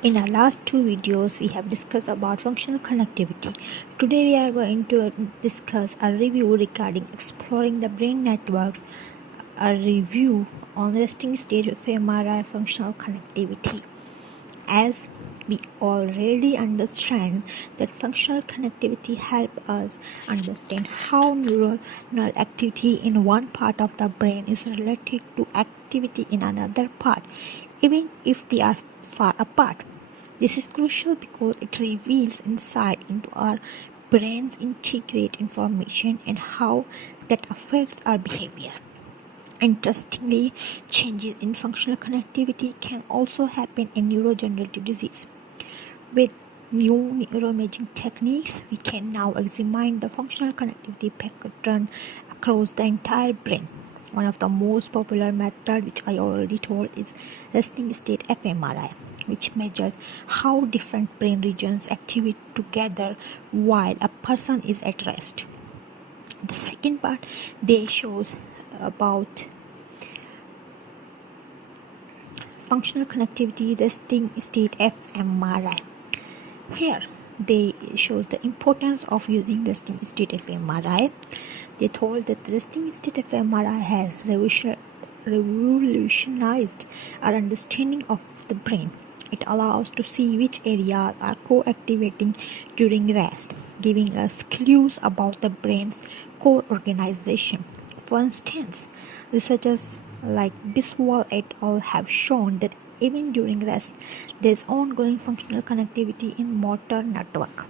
In our last two videos, we have discussed about functional connectivity. Today, we are going to discuss a review regarding exploring the brain networks, a review on resting state of fMRI functional connectivity. As we already understand that functional connectivity helps us understand how neuronal activity in one part of the brain is related to activity in another part, even if they are far apart. This is crucial because it reveals insight into our brains integrate information and how that affects our behavior. Interestingly, changes in functional connectivity can also happen in neurodegenerative disease. With new neuroimaging techniques, we can now examine the functional connectivity pattern across the entire brain. One of the most popular methods, which I already told, is resting state fMRI, which measures how different brain regions activate together while a person is at rest. The second part they shows about functional connectivity resting state fMRI. Here they shows the importance of using resting state fMRI. They told that the resting state fMRI has revolutionized our understanding of the brain. It allows to see which areas are co-activating during rest, giving us clues about the brain's core organization. For instance, researchers like Biswal et al. Have shown that even during rest, there is ongoing functional connectivity in motor network.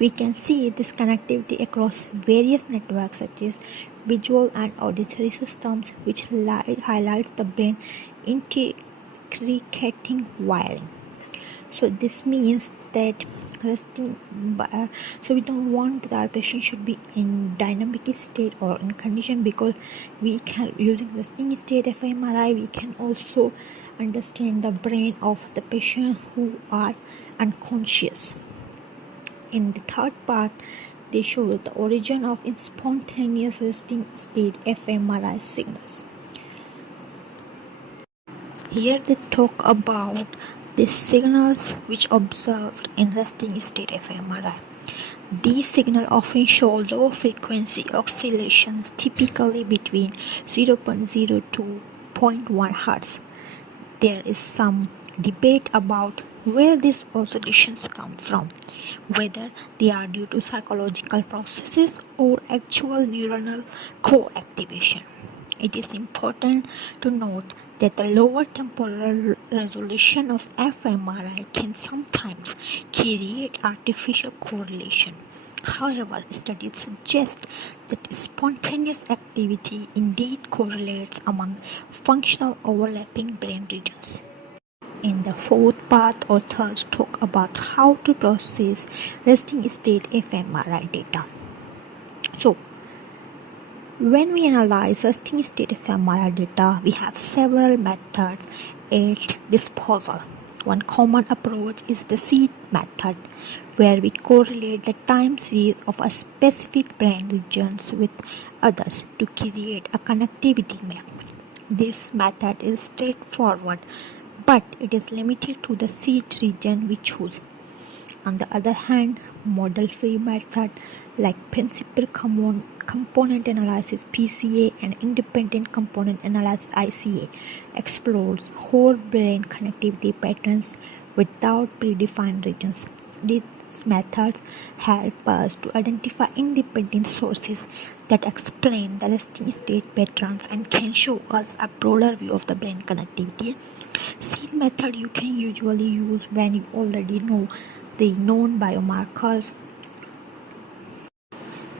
We can see this connectivity across various networks such as visual and auditory systems, which highlights the brain intricating wiring. So this means that so we don't want that our patient should be in dynamic state or in condition, because we can, using resting state fMRI, we can also understand the brain of the patient who are unconscious. In the third part, they show the origin of spontaneous resting state fMRI signals. Here they talk about the signals which observed in resting state fMRI. These signals often show low frequency oscillations, typically between 0.0 to 0.1 Hz. There is some debate about where these oscillations come from, whether they are due to psychological processes or actual neuronal co-activation. It is important to note that the lower temporal resolution of fMRI can sometimes create artificial correlation. However, studies suggest that spontaneous activity indeed correlates among functional overlapping brain regions. In the fourth part, authors talk about how to process resting state fMRI data. So, when we analyze resting state fMRI data, we have several methods at disposal. One common approach is the seed method, where we correlate the time series of a specific brain regions with others to create a connectivity map. This method is straightforward, but it is limited to the seed region we choose. On the other hand, model-free method like principal component analysis (PCA) and independent component analysis (ICA) explores whole brain connectivity patterns without predefined regions. These methods help us to identify independent sources that explain the resting state patterns and can show us a broader view of the brain connectivity. Seed method you can usually use when you already know the known biomarkers.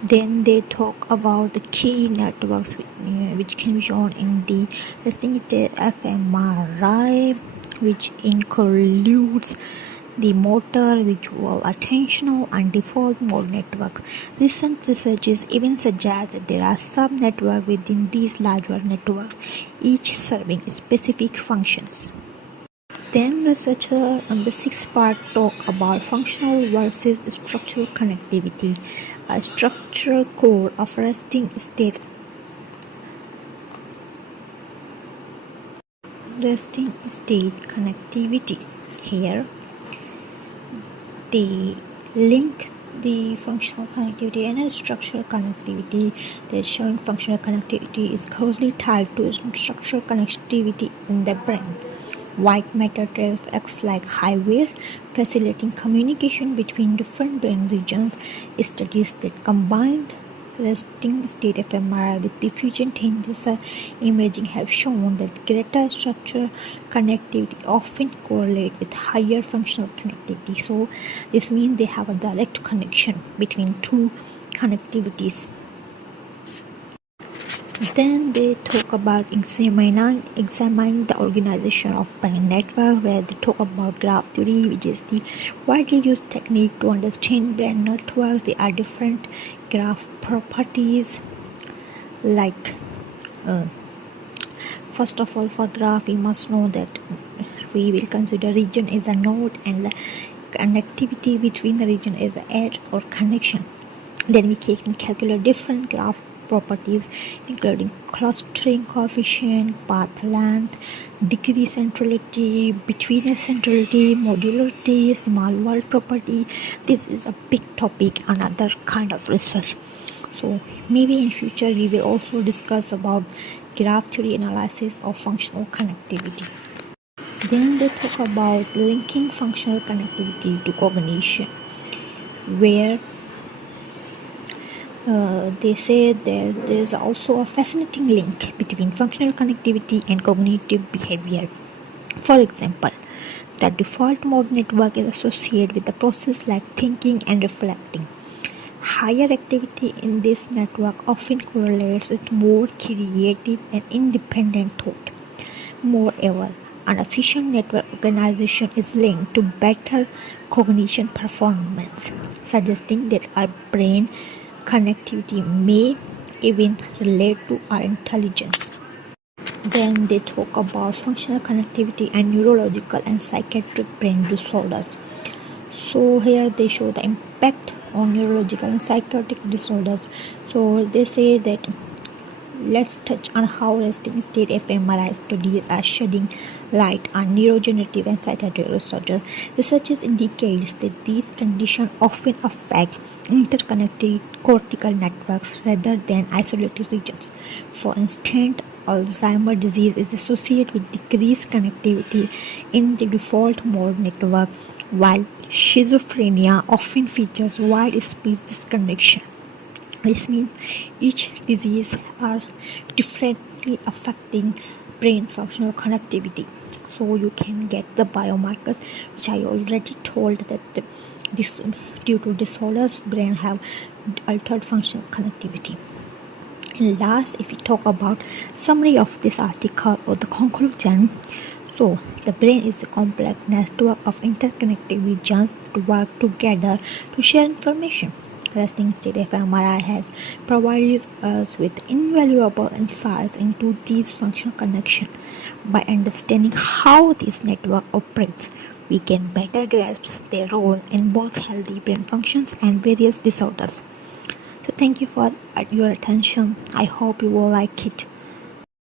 Then they talk about the key networks which can be shown in the resting state fMRI, which includes the motor, visual, attentional, and default mode networks. Recent researches even suggest that there are sub-networks within these larger networks, each serving specific functions. Then researchers on the sixth part talk about functional versus structural connectivity, a structural core of resting state connectivity. Here they link the functional connectivity and structural connectivity. They're showing functional connectivity is closely tied to structural connectivity in the brain. White matter trails act like highways, facilitating communication between different brain regions. Studies that combined resting state fMRI with diffusion tensor imaging have shown that greater structural connectivity often correlate with higher functional connectivity. So this means they have a direct connection between two connectivities. Then they talk about examining the organization of brain network, where they talk about graph theory, which is the widely used technique to understand brain networks. There are different graph properties, like first of all, for graph we must know that we will consider region as a node and the connectivity between the region as an edge or connection. Then we can calculate different graph properties, including clustering coefficient, path length, degree centrality, between centrality, modularity, small world property. This is a big topic, another kind of research. So maybe in future we will also discuss about graph theory analysis of functional connectivity. Then they talk about linking functional connectivity to cognition, where they say that there is also a fascinating link between functional connectivity and cognitive behavior. For example, the default mode network is associated with the process like thinking and reflecting. Higher activity in this network often correlates with more creative and independent thought. Moreover, an efficient network organization is linked to better cognition performance, suggesting that our brain connectivity may even relate to our intelligence. Then they talk about functional connectivity and neurological and psychiatric brain disorders. So here they show the impact on neurological and psychiatric disorders. So they say that let's touch on how resting state fMRI studies are shedding light on neurodegenerative and psychiatric disorders. Researchers indicates that these conditions often affect interconnected cortical networks rather than isolated regions. For instance, Alzheimer's disease is associated with decreased connectivity in the default mode network, while schizophrenia often features widespread disconnection. This means each disease are differently affecting brain functional connectivity. So you can get the biomarkers, which I already told that this due to disorders, brain have altered functional connectivity. And last, if we talk about summary of this article or the conclusion, so the brain is a complex network of interconnected regions that work together to share information. Resting state fMRI has provided us with invaluable insights into these functional connections. By understanding how this network operates, we can better grasp their role in both healthy brain functions and various disorders. So thank you for your attention. I hope you will like it.